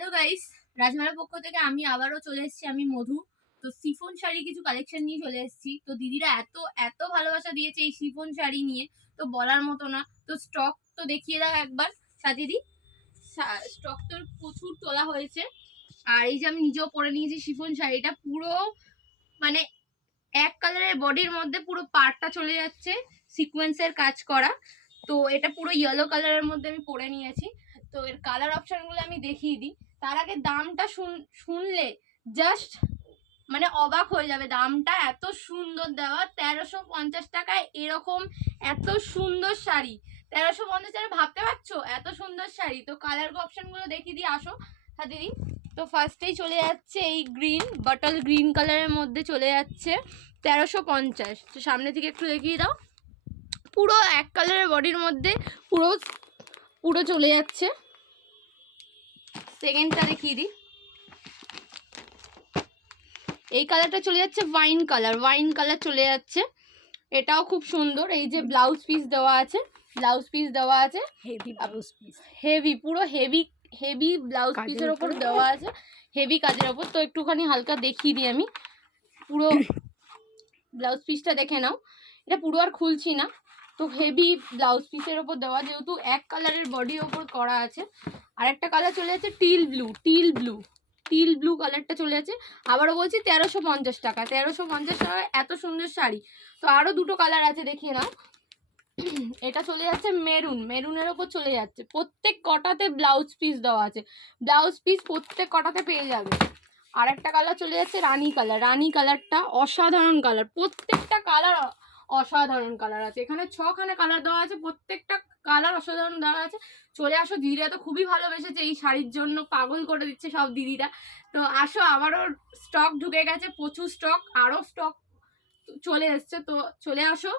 Hello guys, রাজমালার পক্ষ থেকে আমি আবারও চলে এসেছি। আমি মধু। তো সিফন শাড়ি কিছু কালেকশন নিয়ে চলে এসেছি। তো দিদিরা এত এত ভালোবাসা দিয়েছে এই সিফন শাড়ি নিয়ে, তো বলার মতো না। তো স্টক তো দেখিয়ে দাও একবার সাথীদি। স্টক তো প্রচুর তোলা হয়েছে। আর এই যে আমি নিজেও পরে নিয়েছি সিফন শাড়িটা, পুরো মানে এক কালারের বডির মধ্যে পুরো পাড়টা চলে যাচ্ছে সিকোয়েন্সের কাজ করা। তো এটা পুরো ইয়েলো কালারের মধ্যে আমি পরে নিয়েছি। তো এর কালার অপশনগুলো আমি দেখিয়ে দিই। তার আগে দামটা শুনলে জাস্ট মানে অবাক হয়ে যাবে। দামটা এত সুন্দর দেওয়া, 1350 টাকায় এরকম এত সুন্দর শাড়ি। 1350 টাকা ভাবতে পারছো এত সুন্দর শাড়ি। তো কালার অপশনগুলো দেখিয়ে দিই, আসো হ্যাঁ দিদি। তো ফার্স্টেই চলে যাচ্ছে এই গ্রিন, বটল গ্রিন কালারের মধ্যে চলে যাচ্ছে 1350। তো সামনে থেকে একটু দেখিয়ে দাও। পুরো এক কালারের বডির মধ্যে পুরো পুরো চলে যাচ্ছে। সেকেন্ডটা দেখিয়ে দিই। এই কালারটা চলে যাচ্ছে ওয়াইন কালার চলে যাচ্ছে। এটাও খুব সুন্দর। এই যে ব্লাউজ পিস দেওয়া আছে, হেভি পুরো হেভি ব্লাউজ পিসের ওপর দেওয়া আছে, হেভি কাজের ওপর। তো একটুখানি হালকা দেখিয়ে দিই আমি। পুরো ব্লাউজ পিসটা দেখে নাও, এটা পুরো আর খুলছি না। তো হেভি ব্লাউজ পিসের ওপর দেওয়া, যেহেতু এক কালারের বডির ওপর করা আছে। আর একটা কালার চলে যাচ্ছে টিল ব্লু কালারটা চলে যাচ্ছে। আবারও বলছি 1350 টাকা। 1350 টাকায় এত সুন্দর শাড়ি। তো আরও দুটো কালার আছে, দেখিয়ে নাও। এটা চলে যাচ্ছে মেরুনের ওপর চলে যাচ্ছে। প্রত্যেক কটাতে ব্লাউজ পিস দেওয়া আছে, ব্লাউজ পিস প্রত্যেক কটাতে পেয়ে যাবে। আর একটা কালার চলে যাচ্ছে রানী কালারটা অসাধারণ কালার। প্রত্যেকটা কালার অসাধারণ কালার আছে। এখানে 6খানা কালার দেওয়া আছে, প্রত্যেকটা কালার অসাধারণ দেওয়া আছে। চলে আসো, দিদিরা তো খুবই ভালোবেসেছে এই শাড়ির জন্য, পাগল করে দিচ্ছে সব দিদিরা। তো আসো, আবারও স্টক ঢুকে গেছে, প্রচুর স্টক, আরও স্টক চলে এসছে। তো চলে আসো,